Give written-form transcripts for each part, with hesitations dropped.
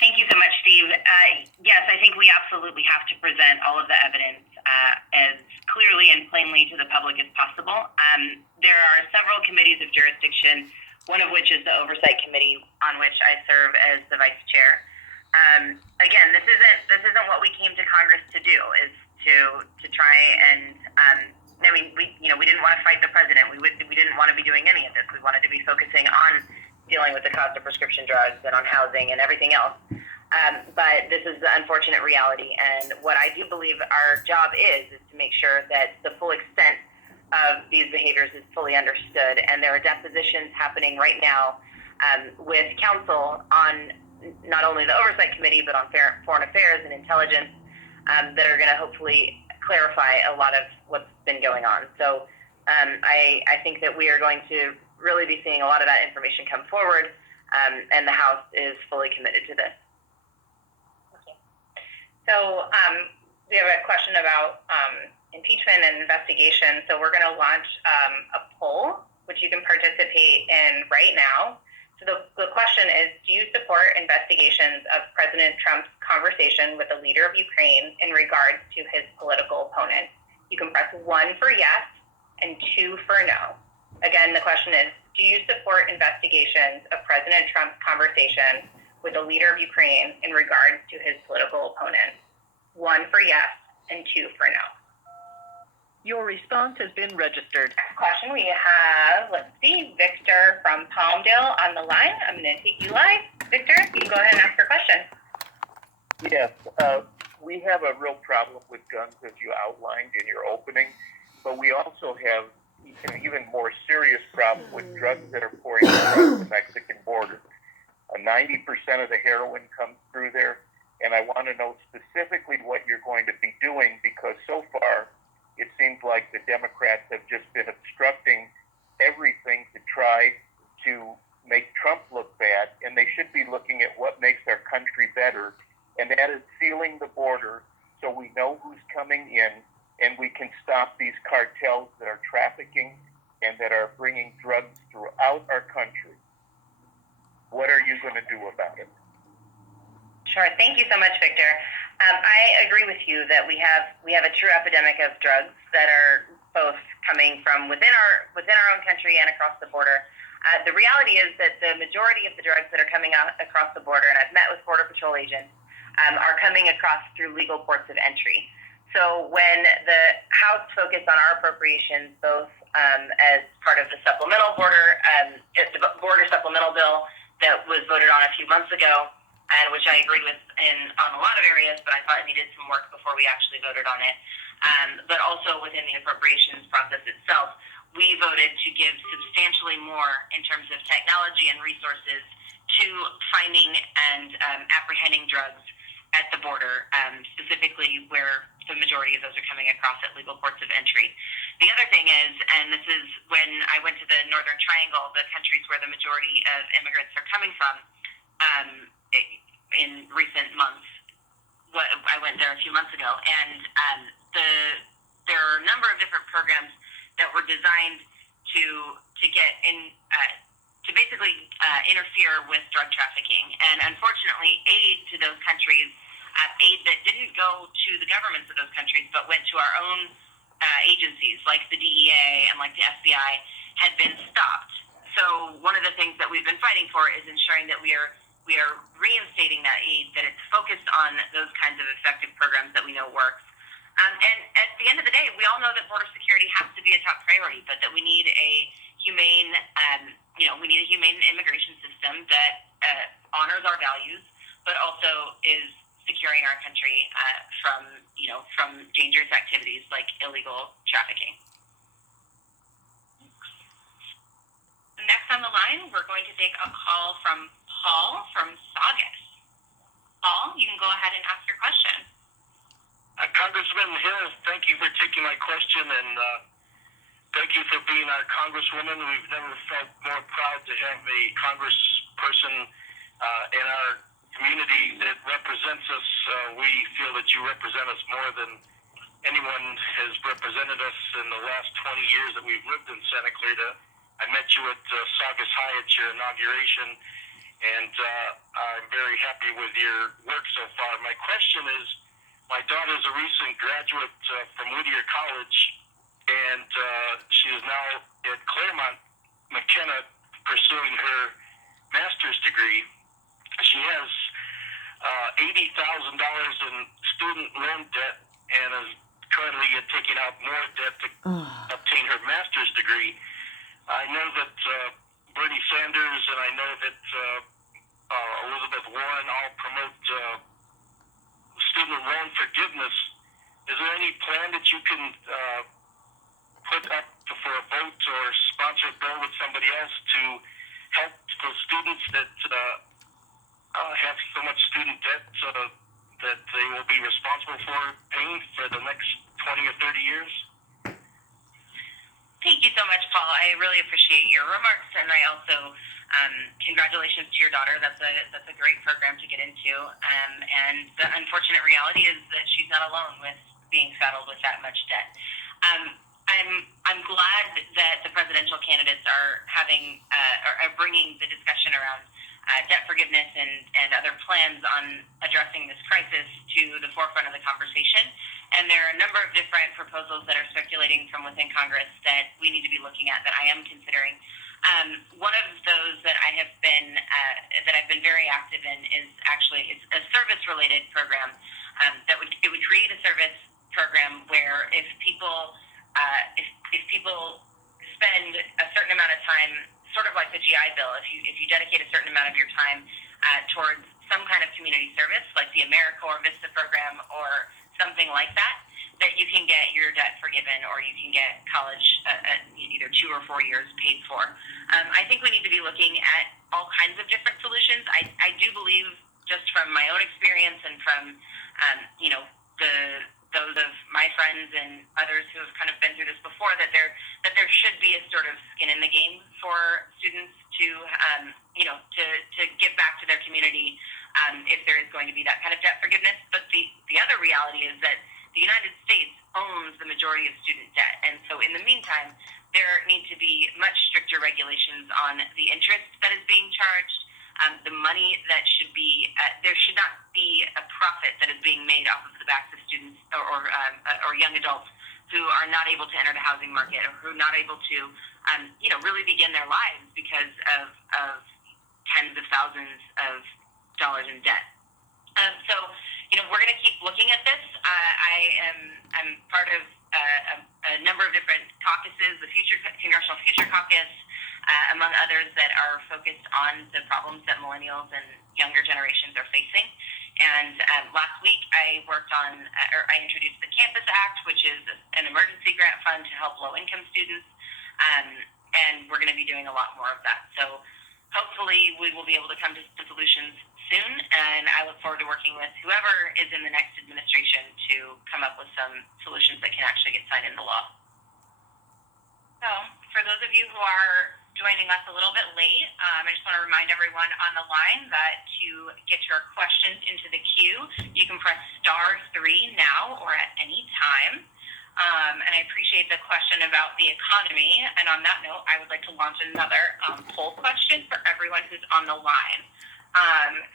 Thank you so much, Steve. Yes, I think we absolutely have to present all of the evidence as clearly and plainly to the public as possible. There are several committees of jurisdiction, one of which is the Oversight Committee, on which I serve as the vice chair. Again, this isn't what we came to Congress to do. Is to try and we didn't want to fight the president. We didn't want to be doing any of this. We wanted to be focusing on dealing with the cost of prescription drugs and on housing and everything else. But this is the unfortunate reality. And what I do believe our job is to make sure that the full extent of these behaviors is fully understood. And there are depositions happening right now with counsel on not only the Oversight Committee, but on Foreign Affairs and Intelligence that are going to hopefully clarify a lot of what's been going on. So I think that we are going to really be seeing a lot of that information come forward, and the House is fully committed to this. Okay. So we have a question about impeachment and investigation. So we're going to launch a poll, which you can participate in right now. So the question is, do you support investigations of President Trump's conversation with the leader of Ukraine in regards to his political opponent? You can press 1 for yes and 2 for no. Again, the question is, do you support investigations of President Trump's conversation with the leader of Ukraine in regards to his political opponent? 1 for yes and 2 for no. Your response has been registered. Next question we have, let's see, Victor from Palmdale on the line. I'm going to take you live. Victor, you can go ahead and ask your question. Yes, we have a real problem with guns, as you outlined in your opening, but we also have an even more serious problem with drugs that are pouring across the Mexican border. 90% of the heroin comes through there, and I want to know specifically what you're going to be doing, because so far it seems like the Democrats have just been obstructing everything to try to make Trump look bad, and they should be looking at what makes our country better, and that is sealing the border so we know who's coming in, and we can stop these cartels that are trafficking and that are bringing drugs throughout our country. What are you going to do about it? Sure. Thank you so much, Victor. I agree with you that we have a true epidemic of drugs that are both coming from within our own country and across the border. The reality is that the majority of the drugs that are coming out across the border, and I've met with Border Patrol agents, are coming across through legal ports of entry. So when the House focused on our appropriations, both as part of the supplemental border supplemental bill that was voted on a few months ago, and which I agreed with on a lot of areas, but I thought it needed some work before we actually voted on it. But also within the appropriations process itself, we voted to give substantially more in terms of technology and resources to finding and apprehending drugs at the border, specifically where the majority of those are coming across at legal ports of entry. The other thing is, and this is when I went to the Northern Triangle, the countries where the majority of immigrants are coming from, in recent months. I went there a few months ago, and there are a number of different programs that were designed to get in to basically interfere with drug trafficking. And unfortunately, aid to those countries, aid that didn't go to the governments of those countries, but went to our own agencies like the DEA and like the FBI, had been stopped. So one of the things that we've been fighting for is ensuring that we are reinstating that aid, that it's focused on those kinds of effective programs that we know works. And at the end of the day, we all know that border security has to be a top priority, but that we need a humane, immigration system that honors our values, but also is securing our country from dangerous activities like illegal trafficking. Next on the line, we're going to take a call from Paul from Saugus. Paul, you can go ahead and ask your question. Congressman Hill, thank you for taking my question, and thank you for being our Congresswoman. We've never felt more proud to have a Congressperson in our community that represents us. We feel that you represent us more than anyone has represented us in the last 20 years that we've lived in Santa Clarita. I met you at Saugus High at your inauguration, and I'm very happy with your work so far. My question is, my daughter is a recent graduate from Whittier College, and she is now at Claremont McKenna pursuing her master's degree. She has $80,000 in student loan debt and is currently taking out more debt to obtain her master's degree. I know that Bernie Sanders and I know that Elizabeth Warren all promote student loan forgiveness. Is there any plan that you can put up for a vote or sponsor a bill with somebody else to help the students that have so much student debt that they will be responsible for paying for the next 20 or 30 years? Thank you so much, Paul. I really appreciate your remarks, and I also congratulations to your daughter. That's a great program to get into. And the unfortunate reality is that she's not alone with being saddled with that much debt. I'm glad that the presidential candidates are having are bringing the discussion around debt forgiveness and other plans on addressing this crisis to the forefront of the conversation. And there are a number of different proposals that are circulating from within Congress that we need to be looking at that I am considering. One of those that I've been very active in is actually it's a service-related program that would create a service program where if people spend a certain amount of time, sort of like the GI Bill, if you dedicate a certain amount of your time towards some kind of community service, like the AmeriCorps Vista program or something like that, that you can get your debt forgiven or you can get college either 2 or 4 years paid for. I think we need to be looking at all kinds of different solutions. I do believe, just from my own experience and from those of my friends and others who have kind of been through this before, that there should be a sort of skin in the game for students to give back to their community if there is going to be that kind of debt forgiveness. But the other reality is that the United States owns the majority of student debt, and so in the meantime, there need to be much stricter regulations on the interest that is being charged. The money that should be there should not be a profit that is being made off of the backs of students or young adults who are not able to enter the housing market or who are not able to really begin their lives because of tens of thousands of dollars in debt. So we're going to keep looking at this. I'm part of a number of different caucuses, the Congressional Future Caucus, among others, that are focused on the problems that millennials and younger generations are facing. And last week I introduced the Campus Act, which is an emergency grant fund to help low-income students, and we're going to be doing a lot more of that. So hopefully we will be able to come to solutions soon, and I look forward to working with whoever is in the next administration to come up with some solutions that can actually get signed into law. So for those of you who are joining us a little bit late, I just want to remind everyone on the line that to get your questions into the queue, you can press *3 now or at any time. And I appreciate the question about the economy. And on that note, I would like to launch another poll question for everyone who's on the line.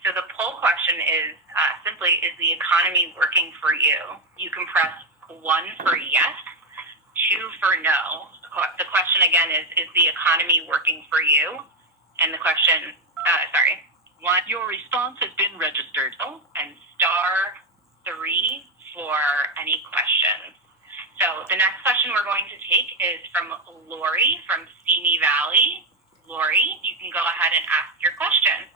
So the poll question is simply, is the economy working for you? You can press 1 for yes, 2 for no. The question again is the economy working for you? And the question, 1. Your response has been registered. And *3 for any questions. So the next question we're going to take is from Lori from Simi Valley. Lori, you can go ahead and ask your question.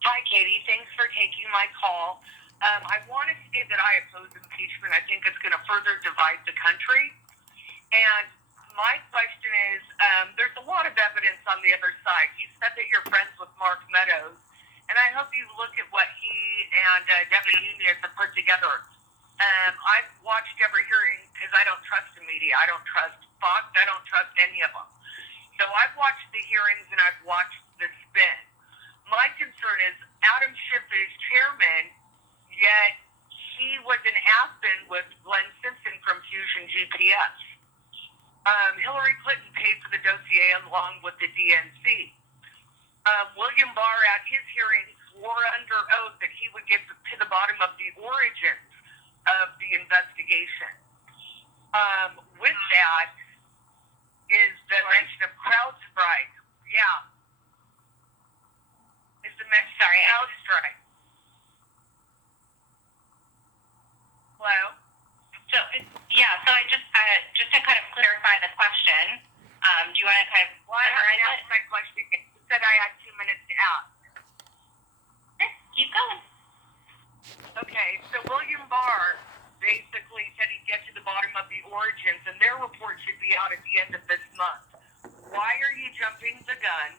Hi, Katie. Thanks for taking my call. I want to say that I oppose impeachment. I think it's going to further divide the country. And my question is, there's a lot of evidence on the other side. You said that you're friends with Mark Meadows, and I hope you look at what he and Devin Nunes have put together. I've watched every hearing because I don't trust the media. I don't trust Fox. I don't trust any of them. So I've watched the hearings and I've watched the spin. My concern is Adam Schiff is chairman, yet he was in Aspen with Glenn Simpson from Fusion GPS. Hillary Clinton paid for the dossier along with the DNC. William Barr at his hearing swore under oath that he would get to the bottom of the origins of the investigation. With that is the mention of CrowdStrike. Yeah. Is the mention of CrowdStrike. Hello? So I just to kind of clarify the question, do you want to kind of Well, I haven't summarize asked my question yet. You said I had 2 minutes to ask. it? Keep going. Okay, so William Barr basically said he'd get to the bottom of the origins, and their report should be out at the end of this month. Why are you jumping the gun?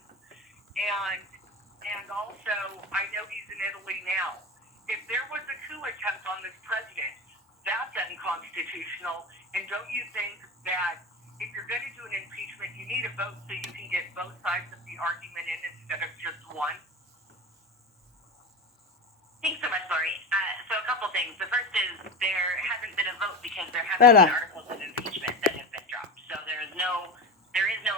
And also, I know he's in Italy now. If there was a coup attempt on this president, that's unconstitutional. And don't you think that if you're going to do an impeachment, you need a vote so you can get both sides of the argument in instead of just one? Thanks so much, Lori. So a couple things. The first is there hasn't been a vote because there haven't been articles of impeachment that have been dropped. So there is no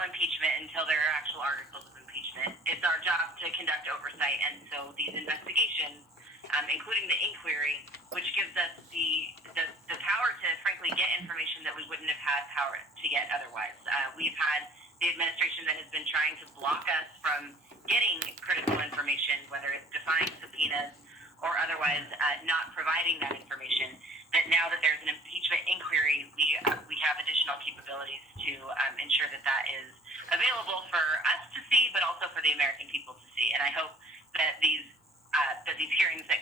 impeachment until there are actual articles of impeachment. It's our job to conduct oversight, and so these investigations, including the inquiry, which gives us the power to frankly get information that we wouldn't have had power to get otherwise. We've had the administration that has been trying to block us from getting critical information, whether it's defying subpoenas or otherwise not providing that information, that now that there's an impeachment inquiry, we have additional capabilities to ensure that that is available for us to see, but also for the American people to see. And I hope that these hearings that